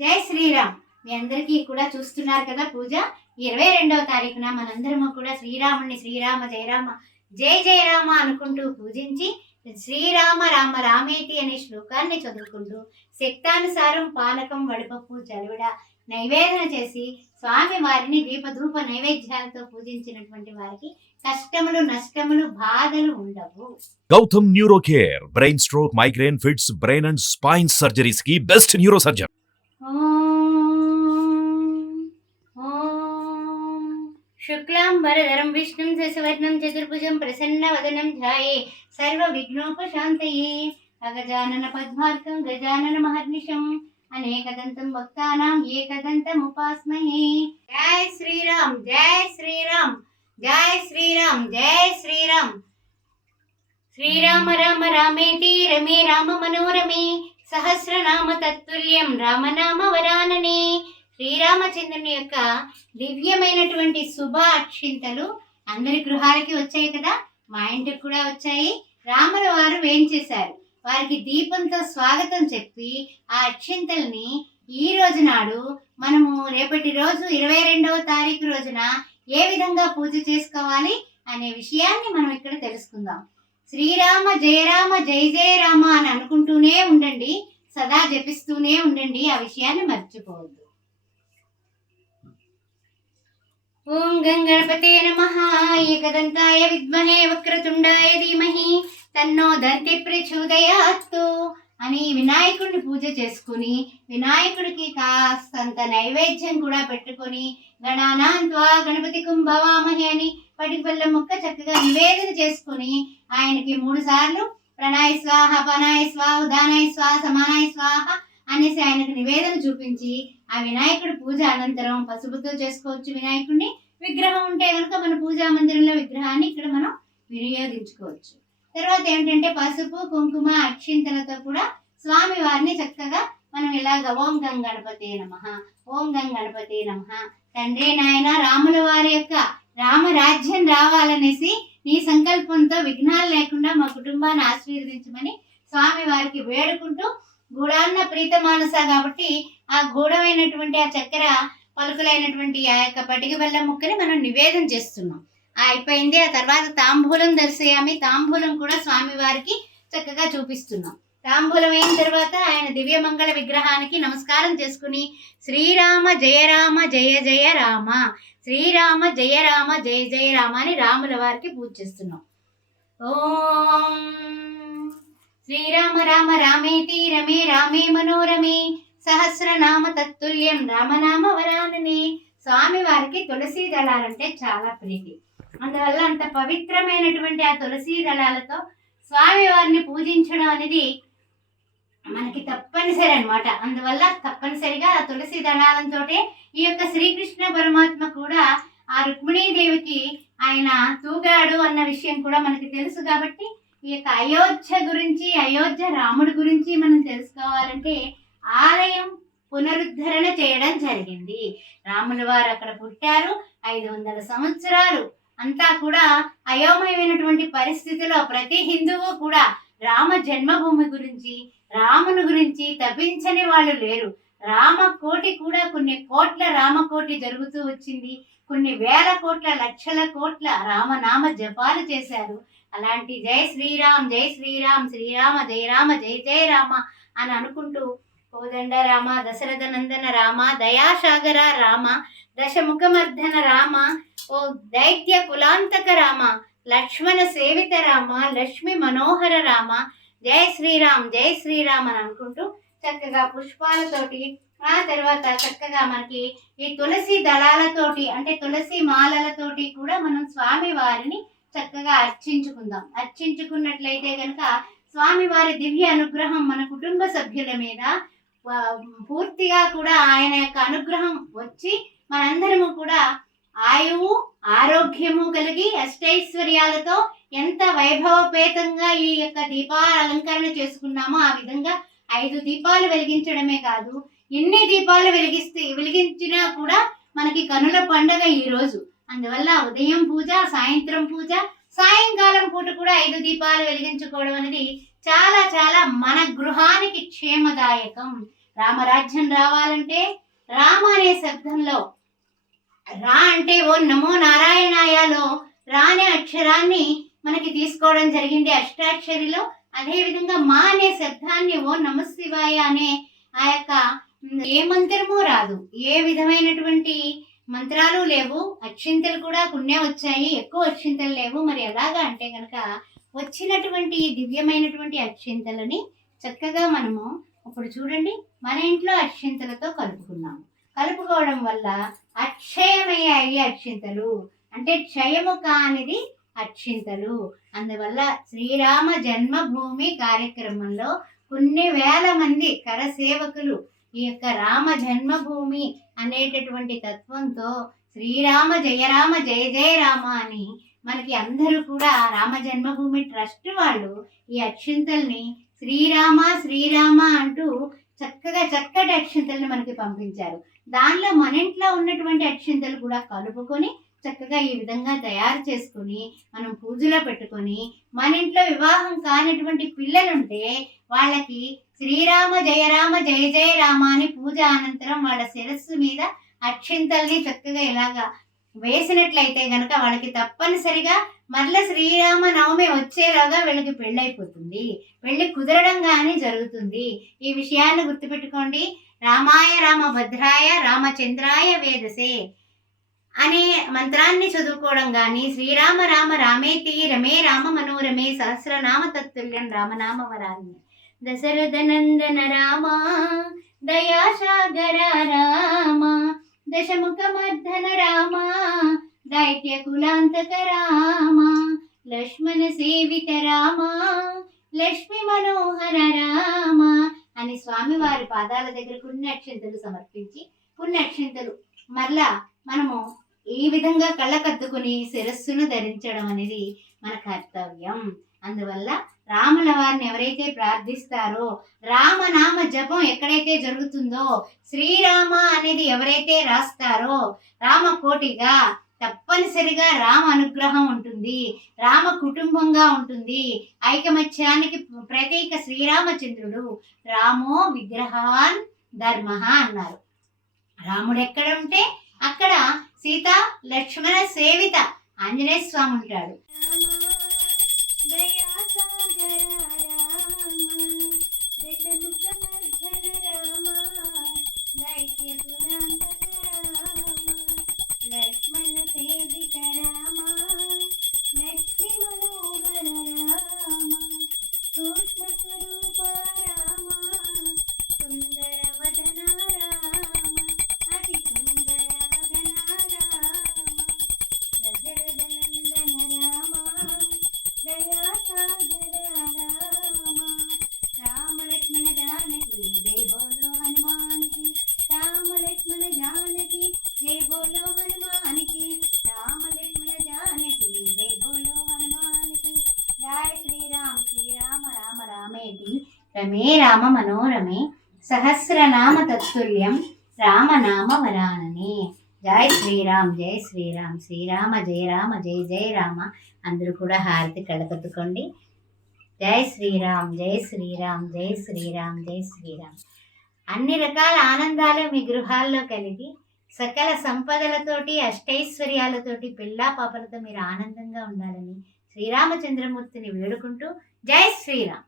జై శ్రీరామ్. మీ అందరికీ కూడా చూస్తున్నారు కదా పూజ. 22వ తారీఖున మనందరము కూడా శ్రీరాముణ్ణి శ్రీరామ జయరామ జయ జయరామ అనుకుంటూ పూజించి శ్రీరామ రామ రామేతి అనే శ్లోకాన్ని చదువుకుంటూ శక్తానుసారం పానకం వడపప్పు చలివిడ నైవేదన చేసి స్వామి వారిని దీపధూప నైవేద్యాలతో పూజించినటువంటి వారికి కష్టములు నష్టములు బాధలు ఉండవు. Gautam neuro care brain stroke migraine fits brain and spine surgeries కి బెస్ట్ న్యూరో సర్జన్. శుక్లాంబరధరం విష్ణుం శశివర్ణం చతుర్భుజం ప్రసన్నవదనం ధ్యాయే సర్వవిఘ్నోపశాంతయే అగజానన పద్మార్కం గజానన మహర్నిశం అనేకదంతం భక్తానాం ఏకదంతం ఉపాస్మహే. జై శ్రీరామ్ జై శ్రీరామ్ జై శ్రీరామ్ జై శ్రీరామ్. శ్రీరామ రామ రామేతి రమే రామ మనోరమే సహస్రనామ తత్తుల్యం రామనామ వరాననే. శ్రీరామచంద్రుని యొక్క దివ్యమైనటువంటి శుభ అక్షింతలు అందరి గృహాలకి వచ్చాయి కదా, మా ఇంటికి కూడా వచ్చాయి. రాముల వారు వేంచేశారు. వారికి దీపంతో స్వాగతం చెప్పి ఆ అక్షింతల్ని ఈ రోజు నాడు మనము రేపటి రోజు 22వ తారీఖు రోజున ఏ విధంగా పూజ చేసుకోవాలి అనే విషయాన్ని మనం ఇక్కడ తెలుసుకుందాం. శ్రీరామ జయరామ జయ జయ రామ అని అనుకుంటూనే ఉండండి, సదా జపిస్తూనే ఉండండి, ఆ విషయాన్ని మర్చిపోవద్దు. ఓం గంగణపతే నమః. ఏకదంతాయ విద్మహే వక్రతుండాయ ధీమహి తన్నో దంతి ప్రచోదయాత్తు అని వినాయకుడిని పూజ చేసుకుని వినాయకుడికి కాస్తంత నైవేద్యం కూడా పెట్టుకొని గణానాన్త్వా గణపతి కుంభవామహి అని పటికి బెల్లం ముక్క చక్కగా నివేదన చేసుకుని ఆయనకి 3 సార్లు ప్రణాయ స్వాహ పనాయ స్వాహ ఉదానాయ స్వాహ సమానాయ స్వాహ అనేసి ఆయనకు నివేదన చూపించి ఆ వినాయకుడి పూజ అనంతరం పసుపుతో చేసుకోవచ్చు. వినాయకుడిని విగ్రహం ఉంటే కనుక మన పూజా మందిరంలో విగ్రహాన్ని ఇక్కడ మనం వినియోగించుకోవచ్చు. తర్వాత ఏంటంటే పసుపు కుంకుమ అక్షింతలతో కూడా స్వామి వారిని చక్కగా మనం ఇలాగ ఓం గంగణపతే నమః ఓం గంగణపతే నమః. తండ్రి నాయన రాముల వారి యొక్క రామరాజ్యం రావాలనేసి నీ సంకల్పంతో విఘ్నాలు లేకుండా మా కుటుంబాన్ని ఆశీర్వదించమని స్వామి వారికి వేడుకుంటూ గూఢాన్న ప్రీత మానస కాబట్టి ఆ గూఢమైనటువంటి ఆ చక్కెర పలుకులైనటువంటి ఆ యొక్క పటిక బెల్లం ముక్కని మనం నివేదన చేస్తున్నాం. అయిపోయింది. ఆ తర్వాత తాంబూలం దర్శయామి. తాంబూలం కూడా స్వామి వారికి చక్కగా చూపిస్తున్నాం. తాంబూలం అయిన తర్వాత ఆయన దివ్యమంగళ విగ్రహానికి నమస్కారం చేసుకుని శ్రీరామ జయ రామ జయ జయ రామ శ్రీరామ జయ రామ జయ జయ రామ అని రాముల వారికి పూజ చేస్తున్నాం. ఓం శ్రీరామ రామ రామేతి రమే రామే మనోరమే సహస్రనామ తత్తుల్యం రామనామ వరాననే. స్వామి వారికి తులసి దళాలంటే చాలా ప్రీతి. అందువల్ల అంత పవిత్రమైనటువంటి ఆ తులసి దళాలతో స్వామి వారిని పూజించడం అనేది మనకి తప్పనిసరి అనమాట. అందువల్ల తప్పనిసరిగా ఆ తులసి దళాలంతో ఈ యొక్క శ్రీకృష్ణ పరమాత్మ కూడా ఆ రుక్మిణీదేవికి ఆయన తూగాడు అన్న విషయం కూడా మనకి తెలుసు. కాబట్టి ఈ యొక్క అయోధ్య గురించి, అయోధ్య రాముడి గురించి మనం తెలుసుకోవాలంటే ఆలయం పునరుద్ధరణ చేయడం జరిగింది. రాముల వారు అక్కడ పుట్టారు. 500 సంవత్సరాలు అంతా కూడా అయోమయమైనటువంటి పరిస్థితిలో ప్రతి హిందువు కూడా రామ జన్మభూమి గురించి, రాముని గురించి తపించని వాళ్ళు లేరు. రామకోటి కూడా కొన్ని కోట్ల రామకోటి జరుగుతూ వచ్చింది. కొన్ని వేల కోట్ల లక్షల కోట్ల రామనామ జపాలు చేశారు. అలాంటి జై శ్రీరామ్ జై శ్రీరామ్ శ్రీరామ జయ రామ జయ జయ రామ అని అనుకుంటూ కోదండ రామ దశరథ నందన రామ దయాసాగర రామ దశముఖమర్ధన రామ ఓ దైత్య కులాంతక రామ లక్ష్మణ సేవిత రామ లక్ష్మి మనోహర రామ జై శ్రీరామ్ జై శ్రీరామ్ అని అనుకుంటూ చక్కగా పుష్పాలతోటి ఆ తర్వాత చక్కగా మనకి ఈ తులసి దళాలతోటి అంటే తులసి మాలలతోటి కూడా మనం స్వామి వారిని చక్కగా అర్చించుకుందాం. అర్చించుకున్నట్లయితే కనుక స్వామి వారి దివ్య అనుగ్రహం మన కుటుంబ సభ్యుల మీద పూర్తిగా కూడా ఆయన యొక్క అనుగ్రహం వచ్చి మనందరము కూడా ఆయువు ఆరోగ్యము కలిగి అష్టైశ్వర్యాలతో ఎంత వైభవపేతంగా ఈ యొక్క దీపాల అలంకరణ చేసుకున్నామో ఆ విధంగా 5 దీపాలు వెలిగించడమే కాదు, ఎన్ని దీపాలు వెలిగించినా కూడా మనకి కనుల పండగ ఈ రోజు. అందువల్ల ఉదయం పూజ, సాయంత్రం పూజ, సాయంకాలం పూట కూడా 5 దీపాలు వెలిగించుకోవడం అనేది చాలా చాలా మన గృహానికి క్షేమదాయకం. రామరాజ్యం రావాలంటే రామ అనే శబ్దంలో రా అంటే ఓ నమో నారాయణాయలో రా అనే అక్షరాన్ని మనకి తీసుకోవడం జరిగింది అష్టాక్షరిలో. అదే విధంగా మా అనే శబ్దాన్ని ఓ నమ శివాయ అనే ఆ యొక్క ఏ మంత్రము రాదు, ఏ విధమైనటువంటి మంత్రాలు లేవు. అక్షింతలు కూడా కొన్నే వచ్చాయి, ఎక్కువ అక్షింతలు లేవు. మరి ఎలాగా అంటే కనుక వచ్చినటువంటి దివ్యమైనటువంటి అక్షింతలని చక్కగా మనము ఇప్పుడు చూడండి మన ఇంట్లో అక్షింతలతో కలుపుకున్నాము. కలుపుకోవడం వల్ల అక్షయమయ్యాయి అక్షింతలు, అంటే క్షయము కానిది అక్షింతలు. అందువల్ల శ్రీరామ జన్మభూమి కార్యక్రమంలో కొన్ని వేల మంది కరసేవకులు ఈ యొక్క రామ జన్మభూమి అనేటటువంటి తత్వంతో శ్రీరామ జయరామ జయ జయ రామ అని మనకి అందరూ కూడా రామ జన్మభూమి ట్రస్ట్ వాళ్ళు ఈ అక్షింతల్ని శ్రీరామ శ్రీరామ అంటూ చక్కగా చక్కటి అక్షింతల్ని మనకి పంపించారు. దానిలో మన ఇంట్లో ఉన్నటువంటి అక్షింతలు కూడా కలుపుకొని చక్కగా ఈ విధంగా తయారు చేసుకొని మనం పూజలో పెట్టుకొని మన ఇంట్లో వివాహం కానిటువంటి పిల్లలుంటే వాళ్ళకి శ్రీరామ జయరామ జయ జయ రామ అని పూజ అనంతరం వాళ్ళ శిరస్సు మీద అక్షింతల్ని చక్కగా ఇలాగా వేసినట్లయితే గనక వాళ్ళకి తప్పనిసరిగా మరల శ్రీరామ నవమి వచ్చేలాగా వీళ్ళకి పెళ్ళైపోతుంది, పెళ్లి కుదరడం కానీ జరుగుతుంది. ఈ విషయాన్ని గుర్తుపెట్టుకోండి. రామాయ రామభద్రాయ రామచంద్రాయ వేదసే అనే మంత్రాన్ని చదువుకోవడం కానీ శ్రీరామ రామ రామేతి రమే రామ మనోరమే సహస్రనామ తత్తుల్యం రామనామ వరాన్ని దశరథ నందన రామ దయాసాగర రామ దశముఖమర్ధన రామ దైత్య కులాంతక రామ లక్ష్మణ సేవిత రామ లక్ష్మి మనోహర రామ అని స్వామివారి పాదాల దగ్గర పుణ్యాక్షంతలు సమర్పించి పుణ్యాక్షంతలు మరలా మనము ఈ విధంగా కళ్ళకద్దుకుని శిరస్సును ధరించడం అనేది మన కర్తవ్యం. అందువల్ల రాముల వారిని ఎవరైతే ప్రార్థిస్తారో, రామనామ జపం ఎక్కడైతే జరుగుతుందో, శ్రీరామ అనేది ఎవరైతే రాస్తారో రామకోటిగా తప్పనిసరిగా రామ అనుగ్రహం ఉంటుంది, రామ కుటుంబంగా ఉంటుంది. ఐకమత్యానికి ప్రతీక శ్రీరామచంద్రుడు. రామో విగ్రహాన్ ధర్మ అన్నారు. రాముడు ఎక్కడ ఉంటే అక్కడ సీత లక్ష్మణ సేవిత ఆంజనేయ స్వామి ఉంటాడు. లక్ష్మణ సేవిత రామ లక్ష్మీ మనోహర రామ సూక్ష్మ స్వరూప రామ సుందర వదన రామ అతి సుందర వదన రామ దశరథ నందన రామ దయాసాగర రామ రామ లక్ష్మణ జానకి జై బోలో హనుమానికి రామ లక్ష్మణ జానకి జై బోలో హనుమానికి రామ లక్ష్మణ జానకి జై బోలో హనుమానికి జయ శ్రీరామ్ శ్రీరామ రామ రామేతి రమే రామ మనోరమే సహస్రనామ తత్తుల్యం రామనామ వరాననే. జై శ్రీరామ్ జై శ్రీరామ్ శ్రీరామ జయ రామ జయ జయ రామ. అందరూ కూడా హారతి కళ్ళకత్తుకోండి. జై శ్రీరామ్ జై శ్రీరామ్ జై శ్రీరామ్ జై శ్రీరామ్. అన్ని రకాల ఆనందాలు మీ గృహాల్లో కలిగి సకల సంపదలతోటి అష్టైశ్వర్యాలతోటి పిల్లా పాపలతో మీరు ఆనందంగా ఉండాలని శ్రీరామచంద్రమూర్తిని వేడుకుంటూ జై శ్రీరామ్.